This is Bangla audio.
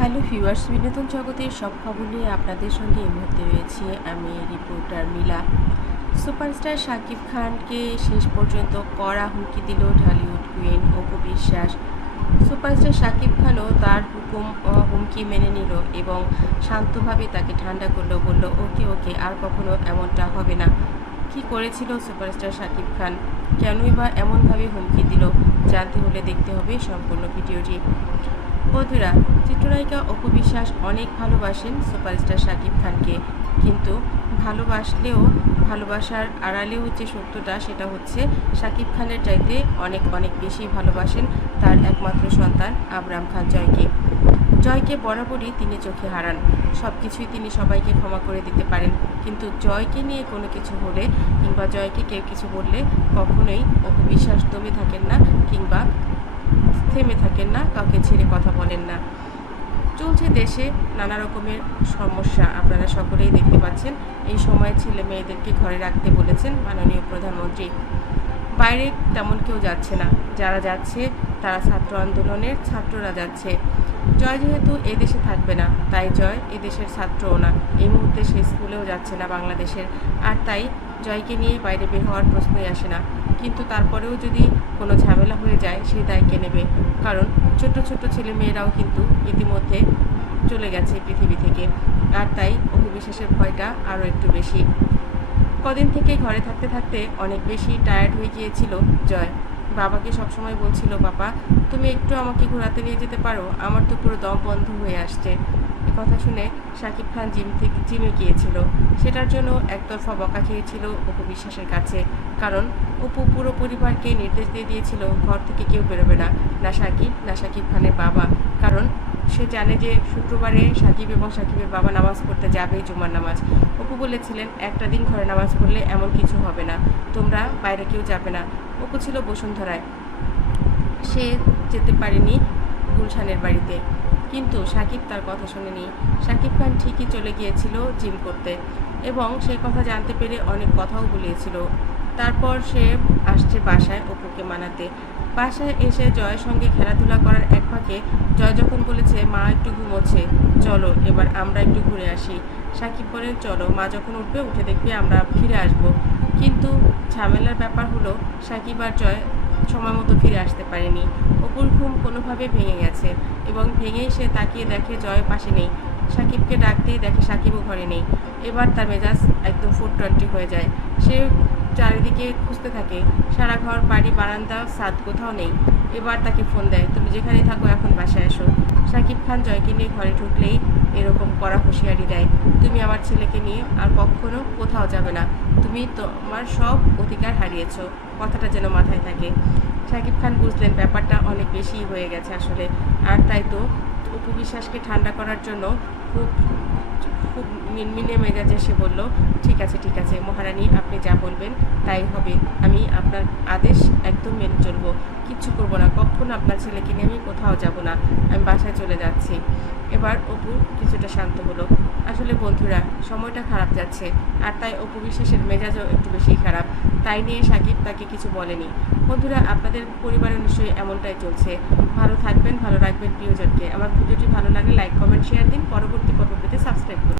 হ্যালো ভিউয়ার্স, বিনোদন জগতের সব খবর নিয়ে আপনাদের সঙ্গে এই মুহূর্তে রয়েছি আমি রিপোর্টার মিলা। সুপারস্টার শাকিব খানকে শেষ পর্যন্ত কড়া হুমকি দিল ঢালিউড কুইন অপু বিশ্বাস। সুপারস্টার শাকিব খানও তার হুমকি মেনে নিল এবং শান্তভাবে তাকে ঠান্ডা করলো, বলল ওকে ওকে, আর কখনো এমনটা হবে না। কি করেছিল সুপারস্টার শাকিব খান, কেনই বা এমনভাবে হুমকি দিল, জানতে হলে দেখতে হবে সম্পূর্ণ ভিডিওটি। বন্ধুরা, চিত্রনায়িকা অপু বিশ্বাস অনেক ভালোবাসেন সুপারস্টার শাকিব খানকে, কিন্তু ভালোবাসলেও ভালোবাসার আড়ালেও যে সত্যটা সেটা হচ্ছে শাকিব খানের চাইতে অনেক অনেক বেশি ভালোবাসেন তার একমাত্র সন্তান আবরাম খান জয়কে। জয়কে বরাবরই তিনি চোখে হারান, সব কিছুই তিনি সবাইকে ক্ষমা করে দিতে পারেন, কিন্তু জয়কে নিয়ে কোনো কিছু হলে কিংবা জয়কে কেউ কিছু বললে কখনোই অপু বিশ্বাস দমে থাকেন না কিংবা থেমে থাকেন না, কাউকে ছেড়ে কথা বলেন না। চলছে দেশে নানা রকমের সমস্যা, আপনারা সকলেই দেখতে পাচ্ছেন। এই সময় ছেলে মেয়েদেরকে ঘরে রাখতে বলেছেন মাননীয় প্রধানমন্ত্রী। বাইরে তেমন কেউ যাচ্ছে না, যারা যাচ্ছে তারা ছাত্র আন্দোলনের ছাত্ররা যাচ্ছে। জয় যেহেতু এদেশে থাকবে না, তাই জয় এদেশের ছাত্রও না, এই মুহূর্তে সে স্কুলেও যাচ্ছে না বাংলাদেশের, আর তাই জয়কে নিয়ে বাইরে বের হওয়ার প্রশ্নই আসে না। কিন্তু তারপরেও যদি কোনো ঝামেলা হয়ে যায় সেই দায় কে নেবে? কারণ ছোট ছোট ছেলে মেয়েরাও কিন্তু ইতিমধ্যে চলে গেছে পৃথিবী থেকে, আর তাই অপু বিশ্বাসের ভয়টা আরও একটু বেশি। কদিন থেকে ঘরে থাকতে থাকতে অনেক বেশি টায়ার্ড হয়ে গিয়েছিল জয়। বাবাকে সবসময় বলছিল, বাবা তুমি একটু আমাকে ঘোরাতে নিয়ে যেতে পারো, আমার তো পুরো দম বন্ধ হয়ে আসছে। কথা শুনে শাকিব খান জিমে গিয়েছিল, সেটার জন্য একতরফা বকা খেয়েছিল অপু বিশ্বাসের কাছে। কারণ অপু পুরো পরিবারকে নির্দেশ দিয়ে দিয়েছিল ঘর থেকে কেউ বেরোবে না, না শাকিব না শাকিব খানের বাবা। কারণ সে জানে যে শুক্রবারে শাকিব এবং শাকিবের বাবা নামাজ পড়তে যাবেই, জুমার নামাজ। অপু বলেছিলেন একটা দিন ঘরে নামাজ পড়লে এমন কিছু হবে না, তোমরা বাইরে কেউ যাবে না। অপু ছিল বসুন্ধরায়, সে যেতে পারেনি গুলশানের বাড়িতে, কিন্তু শাকিব তার কথা শুনেনি। শাকিব খান ঠিকই চলে গিয়েছিল জিম করতে এবং সেই কথা জানতে পেরে অনেক কথাও বলিয়েছিল। তারপর সে আসছে বাসায় অপুকে মানাতে। বাসায় এসে জয়ের সঙ্গে খেলাধুলা করার এক ফাঁকে জয় যখন বলেছে মা একটু ঘুমোচ্ছে, চলো এবার আমরা একটু ঘুরে আসি, শাকিব বলেন চলো, মা যখন উঠবে উঠে দেখবে আমরা ফিরে আসব। কিন্তু ঝামেলার ব্যাপার হলো শাকিব আর জয় সময় মতো ফিরে আসতে পারেনি। অপুর ঘুম কোনোভাবে ভেঙে গেছে এবং ভেঙেই সে তাকিয়ে দেখে জয় পাশে নেই। শাকিবকে ডাকতেই দেখে শাকিবও ঘরে নেই। এবার তার মেজাজ একদম 420 হয়ে যায়। সে চারিদিকে খুঁজতে থাকে, সারা ঘর বাড়ি বারান্দা ছাদ কোথাও নেই। এবার তাকে ফোন দেয়, তুমি যেখানে থাকো এখন বাসায় এসো। শাকিব খান জয়কে নিয়ে ঘরে ঢুকলেই এরকম কড়া হুঁশিয়ারি দেয়, তুমি আমার ছেলেকে নিয়ে আর কখনো কোথাও যাবে না, তুমি তোমার সব অধিকার হারিয়েছো, কথাটা যেন মাথায় থাকে। শাকিব খান বুঝলেন ব্যাপারটা অনেক বেশি হয়ে গেছে আসলে, আর তাই তো অপু বিশ্বাসকে ঠান্ডা করার জন্য খুব খুব মিনমিনে মেজাজে সে বলল, ঠিক আছে ঠিক আছে মহারানী, আপনি যা বলবেন তাই হবে, আমি আপনার আদেশ একদম মেনে চলবো, কিচ্ছু করবো না, কখনো আপনার ছেলেকে নিয়ে আমি কোথাও যাব না, আমি বাসায় চলে যাচ্ছি। এবার অপু কিছুটা শান্ত হলো। আসলে বন্ধুরা, সময়টা খারাপ যাচ্ছে, আর তাই অপু বিশ্বাসের মেজাজও একটু বেশি খারাপ, তাই নিয়ে শাকিব তাকে কিছু বলেনি। বন্ধুরা, আপনাদের পরিবারে নিশ্চয়ই এমনটাই চলছে। ভালো থাকবেন, ভালো রাখবেন প্রিয়জনকে। আমার ভিডিওটি ভালো লাগলে লাইক কমেন্ট শেয়ার দিন, পরবর্তী পর্ব পেতে সাবস্ক্রাইব করুন।